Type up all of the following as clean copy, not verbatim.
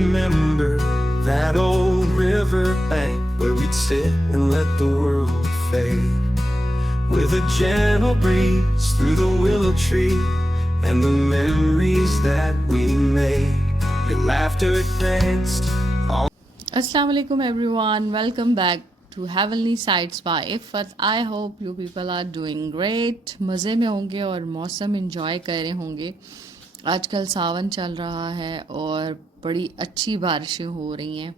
remember that old river bank where we'd sit and let the world fade, with a gentle breeze through the willow tree, and the memories that we made. Your laughter danced on. Assalamu alaikum everyone, welcome back to Heavenly Sights by Iffat. I hope you people are doing great. मज़े में होंगे और मौसम enjoy कर रहे होंगे. आजकल सावन चल रहा है और बड़ी अच्छी बारिशें हो रही हैं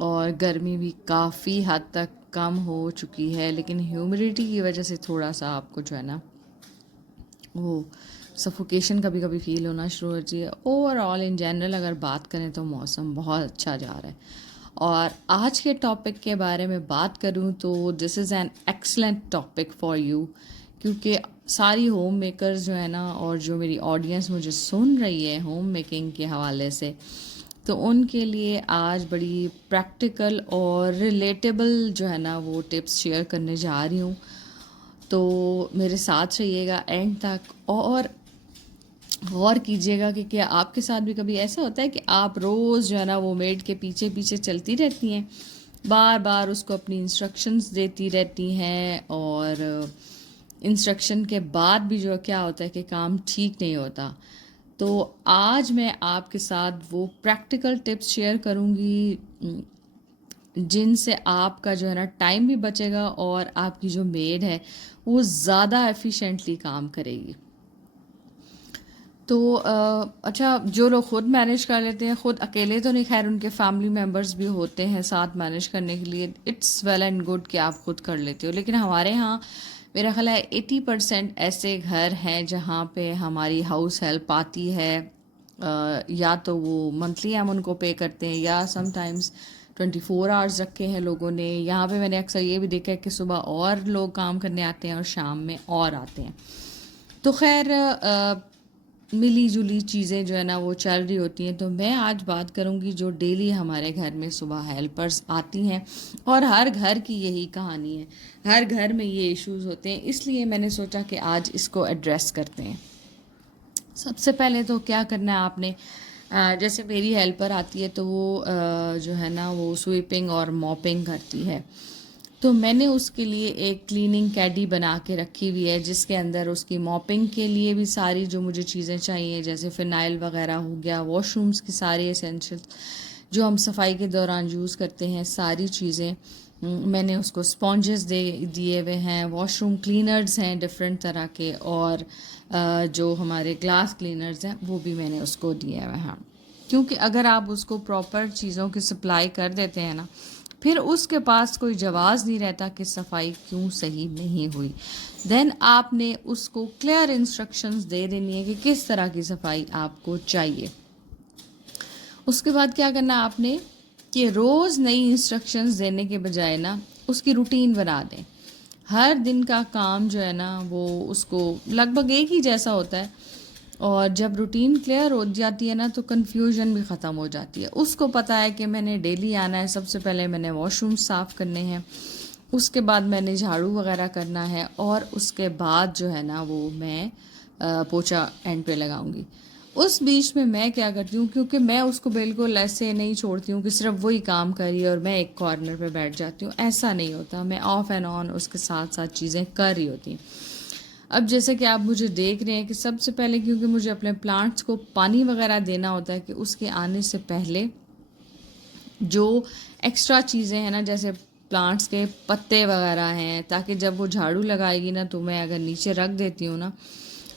और गर्मी भी काफ़ी हद तक कम हो चुकी है, लेकिन ह्यूमिडिटी की वजह से थोड़ा सा आपको जो है ना वो सफोकेशन कभी कभी फील होना शुरू हो जाती है. ओवरऑल इन जनरल अगर बात करें तो मौसम बहुत अच्छा जा रहा है. और आज के टॉपिक के बारे में बात करूं तो this is an excellent topic for you, क्योंकि सारी होम मेकर्स जो है ना और जो मेरी ऑडियंस मुझे सुन रही है होम मेकिंग के हवाले से, तो उनके लिए आज बड़ी प्रैक्टिकल और रिलेटेबल जो है ना वो टिप्स शेयर करने जा रही हूँ. तो मेरे साथ रहिएगा एंड तक और गौर कीजिएगा कि क्या आपके साथ भी कभी ऐसा होता है कि आप रोज़ जो है ना वो मेड के पीछे पीछे चलती रहती हैं, बार बार उसको अपनी इंस्ट्रक्शंस देती रहती हैं और इंस्ट्रक्शन के बाद भी जो क्या होता है कि काम ठीक नहीं होता. तो आज मैं आपके साथ वो प्रैक्टिकल टिप्स शेयर करूँगी जिनसे आपका जो है ना टाइम भी बचेगा और आपकी जो मेड है वो ज़्यादा एफिशिएंटली काम करेगी. तो अच्छा, जो लोग ख़ुद मैनेज कर लेते हैं, ख़ुद अकेले तो नहीं, खैर उनके फैमिली मेम्बर्स भी होते हैं साथ मैनेज करने के लिए, इट्स वेल एंड गुड कि आप ख़ुद कर लेते हो. लेकिन हमारे यहाँ मेरा ख्याल है 80% ऐसे घर हैं जहाँ पे हमारी हाउस हेल्प आती है. या तो वो मंथली हम उनको पे करते हैं या समटाइम्स 24 आवर्स रखे हैं लोगों ने. यहाँ पे मैंने अक्सर ये भी देखा है कि सुबह और लोग काम करने आते हैं और शाम में और आते हैं. तो खैर मिली जुली चीज़ें जो है ना वो चल रही होती हैं. तो मैं आज बात करूँगी जो डेली हमारे घर में सुबह हेल्पर्स आती हैं, और हर घर की यही कहानी है, हर घर में ये इश्यूज़ होते हैं, इसलिए मैंने सोचा कि आज इसको एड्रेस करते हैं. सबसे पहले तो क्या करना है आपने, जैसे मेरी हेल्पर आती है तो वो जो है ना वो स्वीपिंग और मॉपिंग करती है. तो मैंने उसके लिए एक क्लीनिंग कैडी बना के रखी हुई है जिसके अंदर उसकी मॉपिंग के लिए भी सारी जो मुझे चीज़ें चाहिए, जैसे फ़िनाइल वगैरह हो गया, वॉशरूम्स की सारी एसेंशियल जो हम सफाई के दौरान यूज़ करते हैं, सारी चीज़ें मैंने उसको स्पॉन्जेस दिए हुए हैं. वॉशरूम क्लीनर्स हैं डिफरेंट तरह के, और जो हमारे ग्लास क्लीनर्स हैं वो भी मैंने उसको दिए हुए हैं. क्योंकि अगर आप उसको प्रॉपर चीज़ों की सप्लाई कर देते हैं ना, फिर उसके पास कोई जवाब नहीं रहता कि सफाई क्यों सही नहीं हुई. देन आपने उसको क्लियर इंस्ट्रक्शंस दे देनी है कि किस तरह की सफाई आपको चाहिए. उसके बाद क्या करना है आपने कि रोज़ नई इंस्ट्रक्शंस देने के बजाय ना उसकी रूटीन बना दें. हर दिन का काम जो है ना वो उसको लगभग एक ही जैसा होता है, और जब रूटीन क्लियर हो जाती है ना तो कन्फ्यूजन भी ख़त्म हो जाती है. उसको पता है कि मैंने डेली आना है, सबसे पहले मैंने वॉशरूम साफ़ करने हैं, उसके बाद मैंने झाड़ू वगैरह करना है, और उसके बाद जो है ना वो मैं पोछा एंड पे लगाऊंगी. उस बीच में मैं क्या करती हूँ, क्योंकि मैं उसको बिल्कुल ऐसे नहीं छोड़ती हूँ कि सिर्फ वही काम करी और मैं एक कॉर्नर पे बैठ जाती हूँ, ऐसा नहीं होता. मैं ऑफ एंड ऑन उसके साथ साथ चीज़ें कर रही होती हूँ. अब जैसे कि आप मुझे देख रहे हैं कि सबसे पहले क्योंकि मुझे अपने प्लांट्स को पानी वगैरह देना होता है कि उसके आने से पहले जो एक्स्ट्रा चीज़ें हैं ना, जैसे प्लांट्स के पत्ते वगैरह हैं, ताकि जब वो झाड़ू लगाएगी ना तो मैं अगर नीचे रख देती हूँ ना,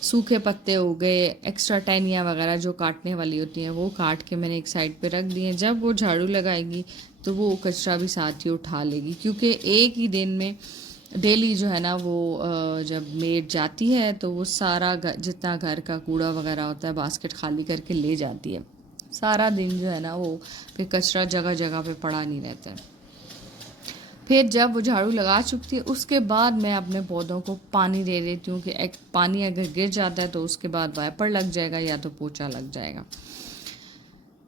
सूखे पत्ते हो गए, एक्स्ट्रा टहनियाँ वगैरह जो काटने वाली होती हैं वो काट के मैंने एक साइड पे रख दी हैं. जब वो झाड़ू लगाएगी तो वो कचरा भी साथ ही उठा लेगी, क्योंकि एक ही दिन में डेली जो है ना वो जब मेड जाती है तो वो सारा जितना घर का कूड़ा वगैरह होता है बास्केट खाली करके ले जाती है. सारा दिन जो है ना वो फिर कचरा जगह जगह पे पड़ा नहीं रहता है. फिर जब वो झाड़ू लगा चुकती है उसके बाद मैं अपने पौधों को पानी दे देती हूँ कि एक पानी अगर गिर जाता है तो उसके बाद वाइपर लग जाएगा या तो पोछा लग जाएगा.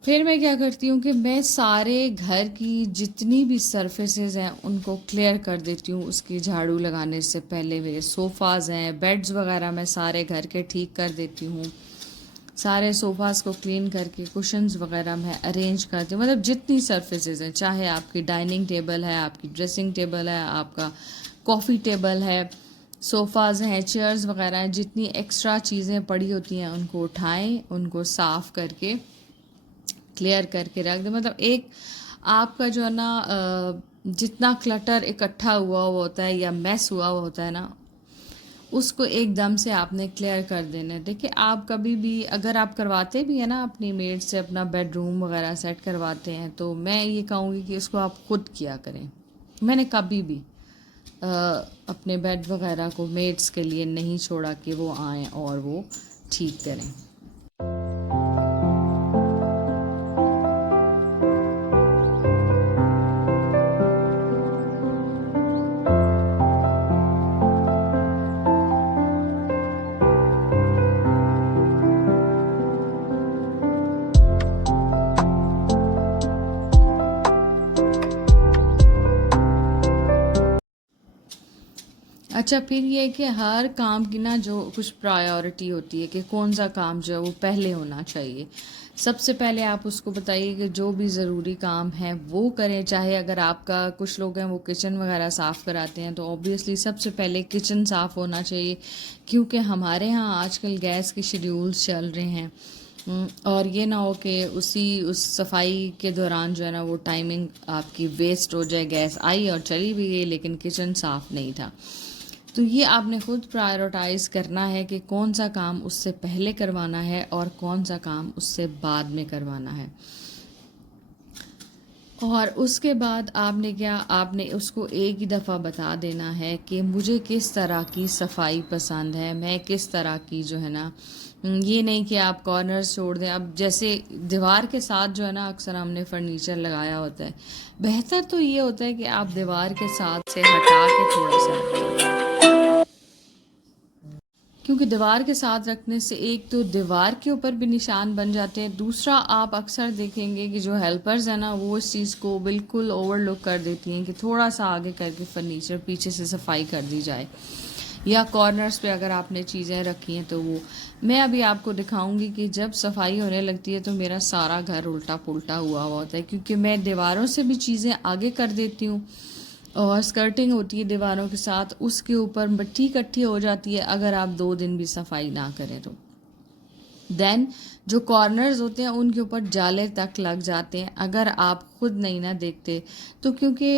फिर मैं क्या करती हूँ कि मैं सारे घर की जितनी भी सरफेसेस हैं उनको क्लियर कर देती हूँ उसकी झाड़ू लगाने से पहले. मेरे सोफ़ाज़ हैं, बेड्स वगैरह मैं सारे घर के ठीक कर देती हूँ. सारे सोफ़ाज़ को क्लीन करके कुशन्स वगैरह मैं अरेंज करती हूँ। मतलब जितनी सर्फेसेस हैं, चाहे आपकी डाइनिंग टेबल है, आपकी ड्रेसिंग टेबल है, आपका कॉफ़ी टेबल है, सोफ़ाज़ हैं, चेयर्स वगैरह हैं, जितनी एक्स्ट्रा चीज़ें पड़ी होती हैं उनको उठाएं, उनको साफ़ करके क्लियर करके रख दें। मतलब एक आपका जो है ना जितना क्लटर इकट्ठा हुआ हुआ होता है या मैस हुआ हुआ होता है ना, उसको एकदम से आपने क्लियर कर देना है। देखिए, आप कभी भी अगर आप करवाते भी हैं ना अपनी मेड से अपना बेडरूम वगैरह सेट करवाते हैं, तो मैं ये कहूँगी कि इसको आप खुद किया करें। मैंने कभी भी अपने बेड वगैरह को मेड्स के लिए नहीं छोड़ा कि वो आएँ और वो ठीक करें। अच्छा, फिर ये है कि हर काम की ना जो कुछ प्रायोरिटी होती है कि कौन सा काम जो है वो पहले होना चाहिए। सबसे पहले आप उसको बताइए कि जो भी ज़रूरी काम है वो करें। चाहे अगर आपका कुछ लोग हैं वो किचन वगैरह साफ़ कराते हैं, तो ऑब्वियसली सबसे पहले किचन साफ़ होना चाहिए, क्योंकि हमारे यहाँ आजकल गैस के शेड्यूल्स चल रहे हैं। और ये ना हो कि उस सफाई के दौरान जो है ना वो टाइमिंग आपकी वेस्ट हो जाए, गैस आई और चली भी गई लेकिन किचन साफ़ नहीं था। तो ये आपने खुद प्रायोरिटाइज़ करना है कि कौन सा काम उससे पहले करवाना है और कौन सा काम उससे बाद में करवाना है। और उसके बाद आपने उसको एक ही दफ़ा बता देना है कि मुझे किस तरह की सफाई पसंद है, मैं किस तरह की जो है ना, ये नहीं कि आप कॉर्नर्स छोड़ दें। अब जैसे दीवार के साथ जो है ना अक्सर हमने फर्नीचर लगाया होता है, बेहतर तो ये होता है कि आप दीवार के साथ से हटा के थोड़ा सा रखें, क्योंकि दीवार के साथ रखने से एक तो दीवार के ऊपर भी निशान बन जाते हैं, दूसरा आप अक्सर देखेंगे कि जो हेल्पर्स हैं ना वो इस चीज़ को बिल्कुल ओवरलुक कर देती हैं कि थोड़ा सा आगे करके फर्नीचर पीछे से सफाई कर दी जाए, या कॉर्नर्स पे अगर आपने चीज़ें रखी हैं तो वो। मैं अभी आपको दिखाऊंगी कि जब सफाई होने लगती है तो मेरा सारा घर उल्टा पुल्टा हुआ होता है, क्योंकि मैं दीवारों से भी चीज़ें आगे कर देती हूँ और स्कर्टिंग होती है दीवारों के साथ, उसके ऊपर मिट्टी इकट्ठी हो जाती है अगर आप 2 दिन भी सफाई ना करें तो। देन जो कॉर्नर्स होते हैं उनके ऊपर जाले तक लग जाते हैं अगर आप खुद नहीं ना देखते तो, क्योंकि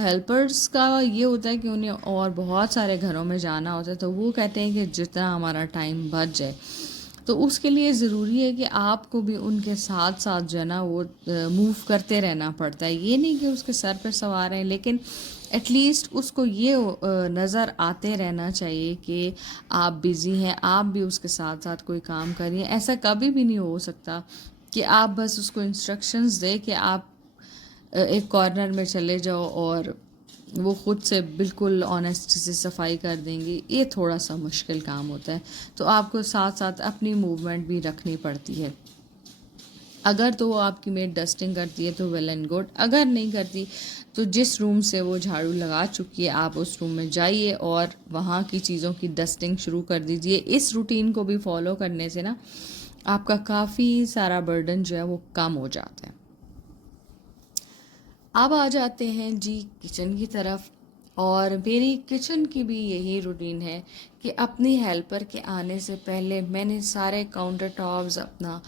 हेल्पर्स का ये होता है कि उन्हें और बहुत सारे घरों में जाना होता है, तो वो कहते हैं कि जितना हमारा टाइम बच जाए, तो उसके लिए ज़रूरी है कि आपको भी उनके साथ साथ जो है ना वो मूव करते रहना पड़ता है। ये नहीं कि उसके सर पर सवार हैं, लेकिन एटलीस्ट उसको ये नज़र आते रहना चाहिए कि आप बिज़ी हैं, आप भी उसके साथ साथ कोई काम करिए। ऐसा कभी भी नहीं हो सकता कि आप बस उसको इंस्ट्रक्शंस दें कि आप एक कॉर्नर में चले जाओ और वो खुद से बिल्कुल ऑनेस्टी से सफाई कर देंगी। ये थोड़ा सा मुश्किल काम होता है, तो आपको साथ साथ अपनी मूवमेंट भी रखनी पड़ती है। अगर तो वो आपकी मेड डस्टिंग करती है तो वेल एंड गुड, अगर नहीं करती तो जिस रूम से वो झाड़ू लगा चुकी है आप उस रूम में जाइए और वहाँ की चीज़ों की डस्टिंग शुरू कर दीजिए। इस रूटीन को भी फॉलो करने से ना आपका काफ़ी सारा बर्डन जो है वो कम हो जाता है। अब आ जाते हैं जी किचन की तरफ, और मेरी किचन की भी यही रूटीन है कि अपनी हेल्पर के आने से पहले मैंने सारे काउंटर टॉप्स, अपना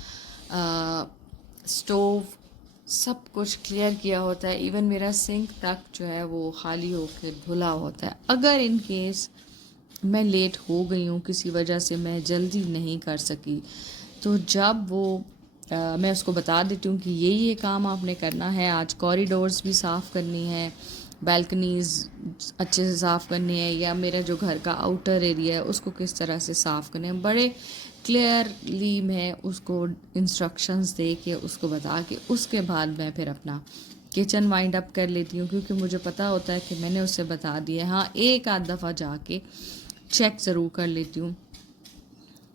स्टोव, सब कुछ क्लियर किया होता है। इवन मेरा सिंक तक जो है वो खाली होकर धुला होता है। अगर इन केस मैं लेट हो गई हूँ, किसी वजह से मैं जल्दी नहीं कर सकी, तो जब वो मैं उसको बता देती हूँ कि ये काम आपने करना है। आज कॉरिडोर्स भी साफ़ करनी है, बालकनीज़ अच्छे से साफ़ करनी है, या मेरा जो घर का आउटर एरिया है उसको किस तरह से साफ़ करना है। बड़े क्लियरली मैं उसको इंस्ट्रक्शंस दे के उसको बता के उसके बाद मैं फिर अपना किचन वाइंड अप कर लेती हूँ, क्योंकि मुझे पता होता है कि मैंने उसे बता दिया। हाँ, एक आध दफ़ा जाके चेक ज़रूर कर लेती हूँ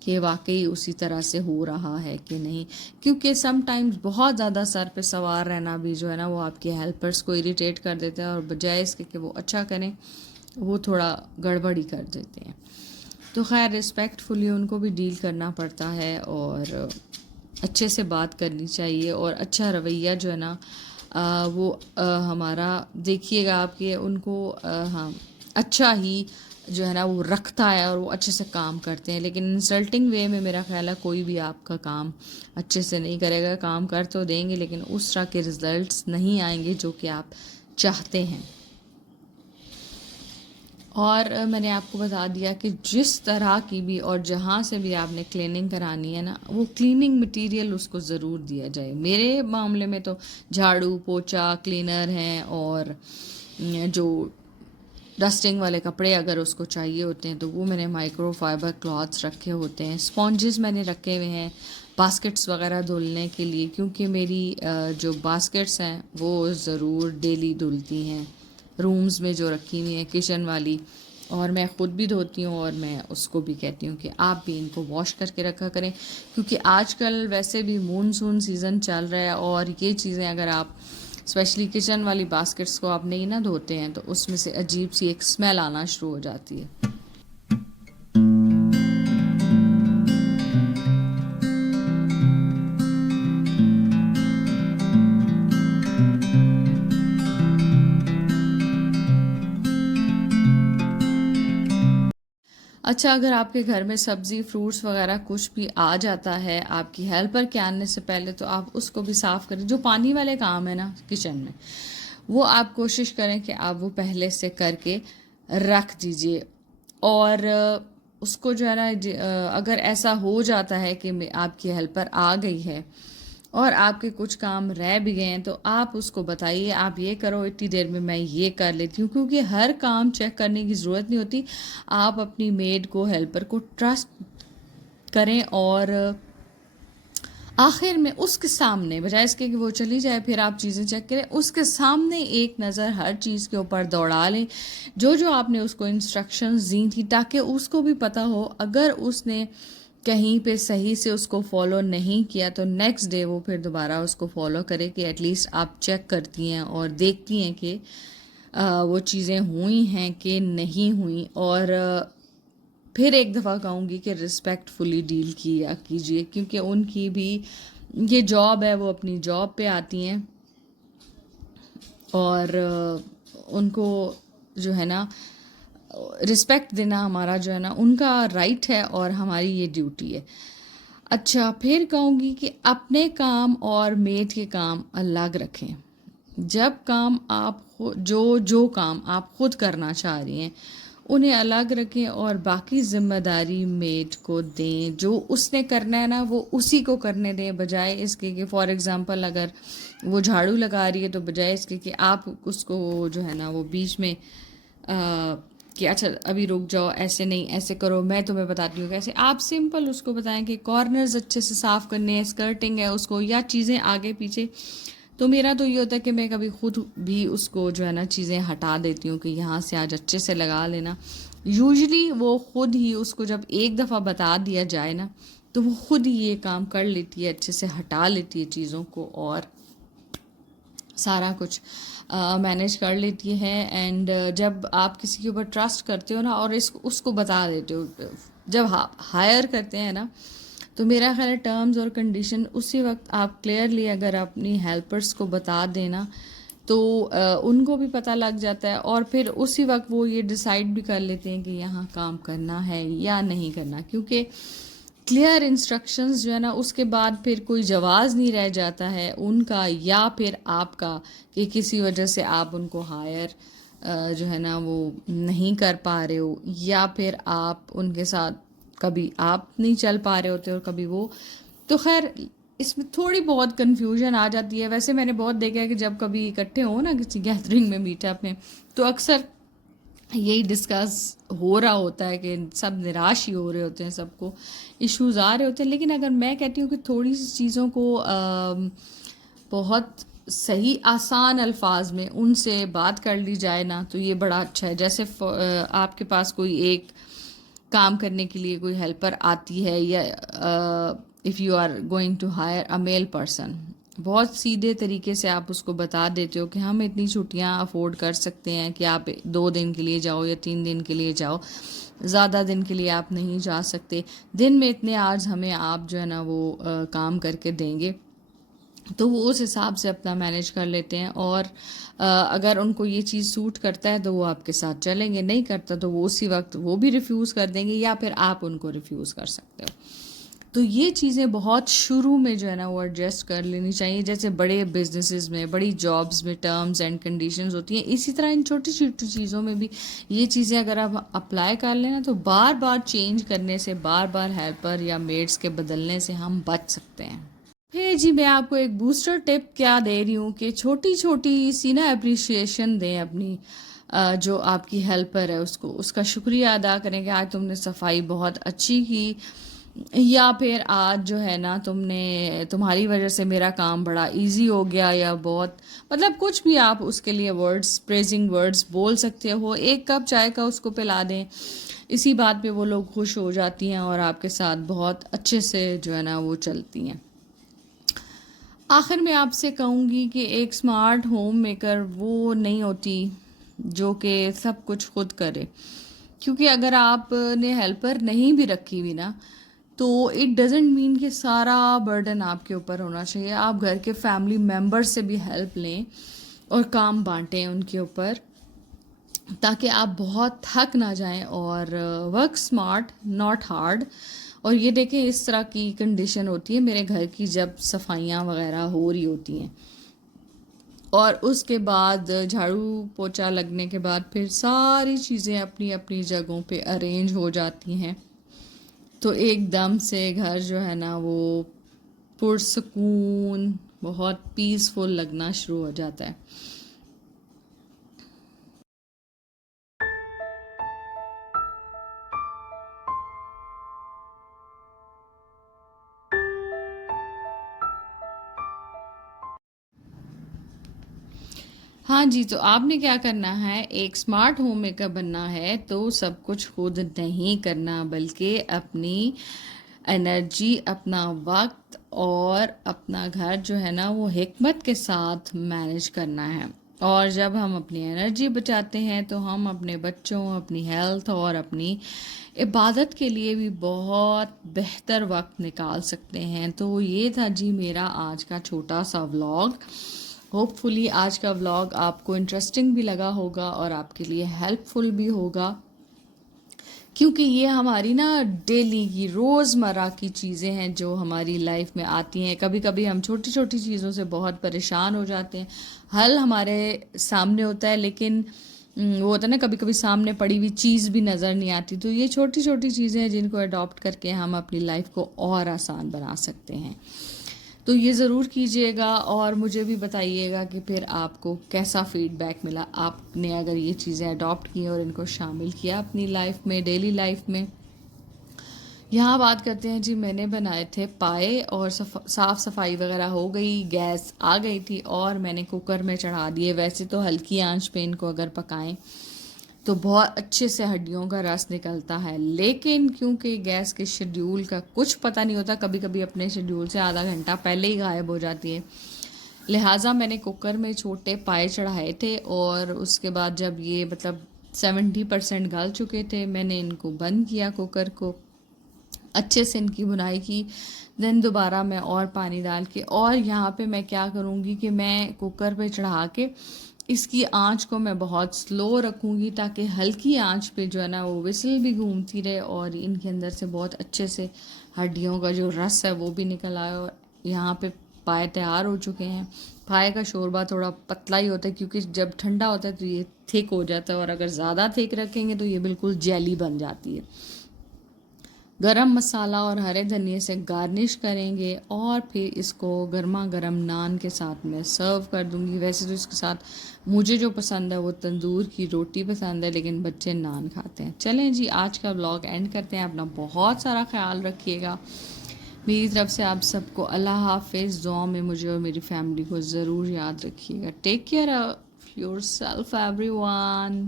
कि वाकई उसी तरह से हो रहा है कि नहीं, क्योंकि समटाइम्स बहुत ज़्यादा सर पे सवार रहना भी जो है ना वो आपके हेल्पर्स को इरिटेट कर देता है, और बजाय इसके कि वो अच्छा करें वो थोड़ा गड़बड़ी कर देते हैं। तो खैर रिस्पेक्टफुली उनको भी डील करना पड़ता है और अच्छे से बात करनी चाहिए और अच्छा रवैया जो है ना वो हमारा देखिएगा आपके उनको हाँ अच्छा ही जो है ना वो रखता है और वो अच्छे से काम करते हैं। लेकिन इंसल्टिंग वे में मेरा ख्याल है कोई भी आपका काम अच्छे से नहीं करेगा। काम कर तो देंगे लेकिन उस तरह के रिजल्ट्स नहीं आएंगे जो कि आप चाहते हैं। और मैंने आपको बता दिया कि जिस तरह की भी और जहाँ से भी आपने क्लीनिंग करानी है ना वो क्लीनिंग मटेरियल उसको ज़रूर दिया जाए। मेरे मामले में तो झाड़ू पोछा क्लीनर हैं और जो डस्टिंग वाले कपड़े अगर उसको चाहिए होते हैं तो वो मैंने माइक्रोफाइबर क्लॉथ्स रखे होते हैं। स्पॉन्जेस मैंने रखे हुए हैं बास्केट्स वगैरह धुलने के लिए, क्योंकि मेरी जो बास्केट्स हैं वो ज़रूर डेली धुलती हैं रूम्स में जो रखी हुई हैं किचन वाली, और मैं ख़ुद भी धोती हूँ और मैं उसको भी कहती हूँ कि आप भी इनको वॉश करके रखा करें। क्योंकि आजकल वैसे भी मानसून सीज़न चल रहा है और ये चीज़ें अगर आप स्पेशली किचन वाली बास्केट्स को आप नहीं ना धोते हैं तो उसमें से अजीब सी एक स्मेल आना शुरू हो जाती है। अच्छा, अगर आपके घर में सब्ज़ी फ्रूट्स वगैरह कुछ भी आ जाता है आपकी हेल्पर के आने से पहले तो आप उसको भी साफ़ करें। जो पानी वाले काम है ना किचन में वो आप कोशिश करें कि आप वो पहले से करके रख दीजिए। और उसको जो है ना अगर ऐसा हो जाता है कि आपकी हेल्पर आ गई है और आपके कुछ काम रह भी गए हैं तो आप उसको बताइए आप ये करो इतनी देर में मैं ये कर लेती हूँ, क्योंकि हर काम चेक करने की ज़रूरत नहीं होती। आप अपनी मेड को हेल्पर को ट्रस्ट करें और आखिर में उसके सामने बजाय इसके कि वो चली जाए फिर आप चीज़ें चेक करें, उसके सामने एक नज़र हर चीज़ के ऊपर दौड़ा लें जो जो आपने उसको इंस्ट्रक्शंस दी थी, ताकि उसको भी पता हो अगर उसने कहीं पे सही से उसको फॉलो नहीं किया तो नेक्स्ट डे वो फिर दोबारा उसको फॉलो करे कि एटलीस्ट आप चेक करती हैं और देखती हैं कि वो चीज़ें हुई हैं कि नहीं हुई। और फिर एक दफ़ा कहूँगी कि रिस्पेक्टफुली डील किया कीजिए, क्योंकि उनकी भी ये जॉब है, वो अपनी जॉब पे आती हैं और उनको जो है ना रिस्पेक्ट देना हमारा जो है ना उनका राइट है और हमारी ये ड्यूटी है। अच्छा, फिर कहूँगी कि अपने काम और मेड के काम अलग रखें। जब काम आप जो काम आप खुद करना चाह रही हैं उन्हें अलग रखें और बाकी जिम्मेदारी मेड को दें। जो उसने करना है ना वो उसी को करने दें, बजाय इसके कि फॉर एग्ज़ाम्पल अगर वो झाड़ू लगा रही है तो बजाय इसके कि आप उसको जो है ना वो बीच में कि अच्छा अभी रुक जाओ, ऐसे नहीं ऐसे करो, मैं तुम्हें बताती हूँ कैसे। आप सिंपल उसको बताएं कि कॉर्नर्स अच्छे से साफ़ करने हैं, स्कर्टिंग है उसको या चीज़ें आगे पीछे। तो मेरा तो ये होता है कि मैं कभी खुद भी उसको जो है ना चीज़ें हटा देती हूँ कि यहाँ से आज अच्छे से लगा लेना। यूजुअली वो खुद ही उसको जब एक दफ़ा बता दिया जाए ना तो वो खुद ही ये काम कर लेती है, अच्छे से हटा लेती है चीज़ों को और सारा कुछ मैनेज कर लेती है। एंड जब आप किसी के ऊपर ट्रस्ट करते हो ना और उसको बता देते हो, जब हायर करते हैं ना तो मेरा ख्याल है टर्म्स और कंडीशन उसी वक्त आप क्लियरली अगर अपनी हेल्पर्स को बता देना तो उनको भी पता लग जाता है और फिर उसी वक्त वो ये डिसाइड भी कर लेते हैं कि यहाँ काम करना है या नहीं करना। क्योंकि क्लियर इंस्ट्रक्शंस जो है ना उसके बाद फिर कोई जवाब नहीं रह जाता है उनका या फिर आपका कि किसी वजह से आप उनको हायर जो है ना वो नहीं कर पा रहे हो, या फिर आप उनके साथ कभी आप नहीं चल पा रहे होते और कभी वो। तो खैर इसमें थोड़ी बहुत कन्फ्यूजन आ जाती है। वैसे मैंने बहुत देखा है कि जब कभी इकट्ठे हो ना किसी गैदरिंग में मीटअप में तो अक्सर यही डिस्कस हो रहा होता है कि सब निराश ही हो रहे होते हैं, सबको इश्यूज आ रहे होते हैं। लेकिन अगर मैं कहती हूँ कि थोड़ी सी चीज़ों को बहुत सही आसान अल्फाज में उनसे बात कर ली जाए ना तो ये बड़ा अच्छा है। जैसे आपके पास कोई एक काम करने के लिए कोई हेल्पर आती है या if you are going to hire a male person बहुत सीधे तरीके से आप उसको बता देते हो कि हम इतनी छुट्टियां अफोर्ड कर सकते हैं कि आप 2 दिन के लिए जाओ या 3 दिन के लिए जाओ, ज़्यादा दिन के लिए आप नहीं जा सकते, दिन में इतने आवर्स हमें आप जो है ना वो काम करके देंगे। तो वो उस हिसाब से अपना मैनेज कर लेते हैं, और अगर उनको ये चीज़ सूट करता है तो वो आपके साथ चलेंगे, नहीं करता तो वो उसी वक्त वो भी रिफ्यूज़ कर देंगे, या फिर आप उनको रिफ्यूज़ कर सकते हो। तो ये चीज़ें बहुत शुरू में जो है ना वो एडजस्ट कर लेनी चाहिए। जैसे बड़े बिजनेसेस में, बड़ी जॉब्स में टर्म्स एंड कंडीशंस होती हैं, इसी तरह इन छोटी छोटी चीज़ों में भी ये चीज़ें अगर आप अप्लाई कर लेना तो बार बार चेंज करने से, बार बार हेल्पर या मेड्स के बदलने से हम बच सकते हैं। फिर जी मैं आपको एक बूस्टर टिप क्या दे रही हूँ कि छोटी छोटी सी ना अप्रिशिएशन दें अपनी जो आपकी हेल्पर है उसको, उसका शुक्रिया अदा करें कि आज तुमने सफाई बहुत अच्छी की, या फिर आज जो है ना तुम्हारी वजह से मेरा काम बड़ा इजी हो गया, या बहुत मतलब कुछ भी आप उसके लिए वर्ड्स, प्रेजिंग वर्ड्स बोल सकते हो। 1 कप चाय का उसको पिला दें, इसी बात पे वो लोग खुश हो जाती हैं और आपके साथ बहुत अच्छे से जो है ना वो चलती हैं। आखिर में आपसे कहूँगी कि एक स्मार्ट होम मेकर वो नहीं होती जो कि सब कुछ खुद करे, क्योंकि अगर आपने हेल्पर नहीं भी रखी हुई ना तो इट डजेंट मीन कि सारा बर्डन आपके ऊपर होना चाहिए। आप घर के फैमिली मेम्बर से भी हेल्प लें और काम बांटें उनके ऊपर, ताकि आप बहुत थक ना जाएं, और वर्क स्मार्ट नॉट हार्ड। और ये देखें इस तरह की कंडीशन होती है मेरे घर की, जब सफाइयाँ वगैरह हो रही होती हैं और उसके बाद झाड़ू पोछा लगने के बाद फिर सारी चीज़ें अपनी अपनी जगहों पे अरेंज हो जाती हैं, तो एकदम से घर जो है ना वो पुरसकून, बहुत पीसफुल लगना शुरू हो जाता है। हाँ जी, तो आपने क्या करना है, एक स्मार्ट होम मेकर बनना है तो सब कुछ खुद नहीं करना, बल्कि अपनी एनर्जी, अपना वक्त और अपना घर जो है ना वो हिकमत के साथ मैनेज करना है। और जब हम अपनी एनर्जी बचाते हैं तो हम अपने बच्चों, अपनी हेल्थ और अपनी इबादत के लिए भी बहुत बेहतर वक्त निकाल सकते हैं। तो ये था जी मेरा आज का छोटा सा व्लॉग। होपफुली आज का व्लॉग आपको इंटरेस्टिंग भी लगा होगा और आपके लिए हेल्पफुल भी होगा, क्योंकि ये हमारी ना डेली की रोज़मर्रा की चीज़ें हैं जो हमारी लाइफ में आती हैं। कभी कभी हम छोटी छोटी चीज़ों से बहुत परेशान हो जाते हैं, हल हमारे सामने होता है लेकिन वो होता है ना, कभी कभी सामने पड़ी हुई चीज़ भी नज़र नहीं आती। तो ये छोटी छोटी चीज़ें हैं जिनको अडॉप्ट करके हम अपनी लाइफ को और आसान बना सकते हैं। तो ये ज़रूर कीजिएगा और मुझे भी बताइएगा कि फिर आपको कैसा फीडबैक मिला, आपने अगर ये चीज़ें अडॉप्ट की और इनको शामिल किया अपनी लाइफ में, डेली लाइफ में। यहाँ बात करते हैं जी, मैंने बनाए थे पाए और साफ़ सफाई वगैरह हो गई, गैस आ गई थी और मैंने कुकर में चढ़ा दिए। वैसे तो हल्की आंच पे इनको अगर पकाएं तो बहुत अच्छे से हड्डियों का रस निकलता है, लेकिन क्योंकि गैस के शेड्यूल का कुछ पता नहीं होता, कभी कभी अपने शेड्यूल से आधा घंटा पहले ही गायब हो जाती है, लिहाजा मैंने कुकर में छोटे पाए चढ़ाए थे और उसके बाद जब ये मतलब 70% गल चुके थे, मैंने इनको बंद किया, कुकर को अच्छे से इनकी बुनाई की। देन दोबारा मैं और पानी डाल के, और यहाँ पे मैं क्या करूँगी कि मैं कुकर पे चढ़ा के इसकी आंच को मैं बहुत स्लो रखूँगी, ताकि हल्की आंच पे जो है ना वो विसल भी घूमती रहे और इनके अंदर से बहुत अच्छे से हड्डियों का जो रस है वो भी निकल आए। और यहाँ पे पाए तैयार हो चुके हैं। पाए का शोरबा थोड़ा पतला ही होता है, क्योंकि जब ठंडा होता है तो ये थिक हो जाता है, और अगर ज़्यादा थिक रखेंगे तो ये बिल्कुल जेली बन जाती है। गरम मसाला और हरे धनिए से गार्निश करेंगे और फिर इसको गर्मा गर्म नान के साथ मैं सर्व कर दूंगी। वैसे तो इसके साथ मुझे जो पसंद है वो तंदूर की रोटी पसंद है, लेकिन बच्चे नान खाते हैं। चलें जी, आज का व्लॉग एंड करते हैं। अपना बहुत सारा ख्याल रखिएगा। मेरी तरफ से आप सबको अल्लाह हाफिज़। दुआ में मुझे और मेरी फैमिली को ज़रूर याद रखिएगा। Take care of yourself everyone.